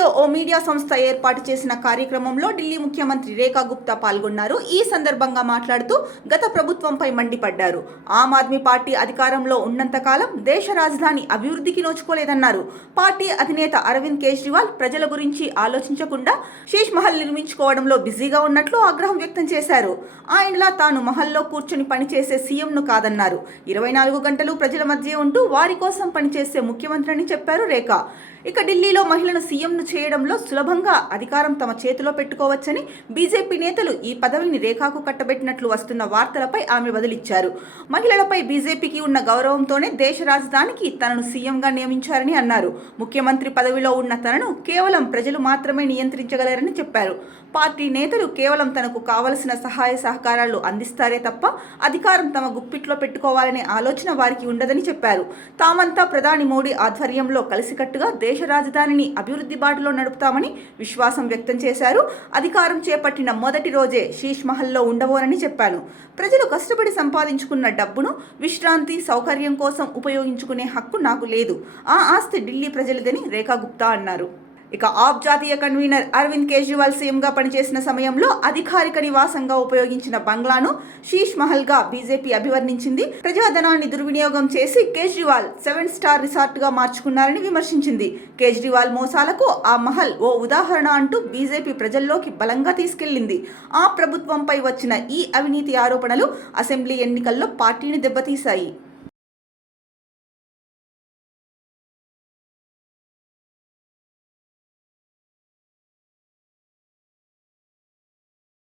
ఢిల్లీలో ఓ మీడియా సంస్థ ఏర్పాటు చేసిన కార్యక్రమంలో ఢిల్లీ ముఖ్యమంత్రి రేఖా గుప్తా పాల్గొన్నారు. ఈ సందర్భంగా మాట్లాడుతూ గత ప్రభుత్వంపై మండిపడ్డారు. ఆమ్ ఆద్మీ పార్టీ అధికారంలో ఉన్నంతకాలం దేశ రాజధాని అభివృద్ధికి నోచుకోలేదన్నారు. పార్టీ అధినేత అరవింద్ కేజ్రీవాల్ ప్రజల గురించి ఆలోచించకుండా శీష్ మహల్ నిర్మించుకోవడంలో బిజీగా ఉన్నట్లు ఆగ్రహం వ్యక్తం చేశారు. ఆయనలా తాను మహల్లో కూర్చొని పనిచేసే సీఎంను కాదన్నారు. 24 గంటలు ప్రజల మధ్య ఉంటూ వారి కోసం పనిచేసే ముఖ్యమంత్రి అని చెప్పారు రేఖా. ఇక ఢిల్లీలో మహిళను సీఎంను చేయడంలో సులభంగా అధికారం తమ చేతిలో పెట్టుకోవచ్చని బీజేపీ నేతలు ఈ పదవిని రేఖాకు కట్టబెట్టినట్లు వస్తున్న వార్తలపై ఆమె బదులిచ్చారు. మహిళలపై బీజేపీకి ఉన్న గౌరవంతోనే దేశ రాజధానికి తనను సీఎంగా నియమించారని అన్నారు. ముఖ్యమంత్రి పదవిలో ఉన్న తనను కేవలం ప్రజలు మాత్రమే నియంత్రించగలరని చెప్పారు. పార్టీ నేతలు కేవలం తనకు కావలసిన సహాయ సహకారాలు అందిస్తారే తప్ప అధికారం తమ గుప్పిట్లో పెట్టుకోవాలనే ఆలోచన వారికి ఉండదని చెప్పారు. తామంతా ప్రధాని మోడీ ఆధ్వర్యంలో కలిసికట్టుగా దేశ రాజధానిని అభివృద్ధి బాటలో నడుపుతామని విశ్వాసం వ్యక్తం చేశారు. అధికారం చేపట్టిన మొదటి రోజే శీష్ మహల్లో ఉండబోనని చెప్పాను. ప్రజలు కష్టపడి సంపాదించుకున్న డబ్బును విశ్రాంతి సౌకర్యం కోసం ఉపయోగించుకునే హక్కు నాకు లేదు. ఆ ఆస్తి ఢిల్లీ ప్రజలదని రేఖా గుప్తా అన్నారు. ఇక ఆప్ జాతీయ కన్వీనర్ అరవింద్ కేజ్రీవాల్ సీఎంగా పనిచేసిన సమయంలో అధికారిక నివాసంగా ఉపయోగించిన బంగ్లాను శీష్ మహల్గా బీజేపీ అభివర్ణించింది. ప్రజాధనాన్ని దుర్వినియోగం చేసి కేజ్రీవాల్ 7 స్టార్ రిసార్ట్గా మార్చుకున్నారని విమర్శించింది. కేజ్రీవాల్ మోసాలకు ఆ మహల్ ఓ ఉదాహరణ అంటూ బీజేపీ ప్రజల్లోకి బలంగా తీసుకెళ్లింది. ఆ ప్రభుత్వంపై వచ్చిన ఈ అవినీతి ఆరోపణలు అసెంబ్లీ ఎన్నికల్లో పార్టీని దెబ్బతీశాయి.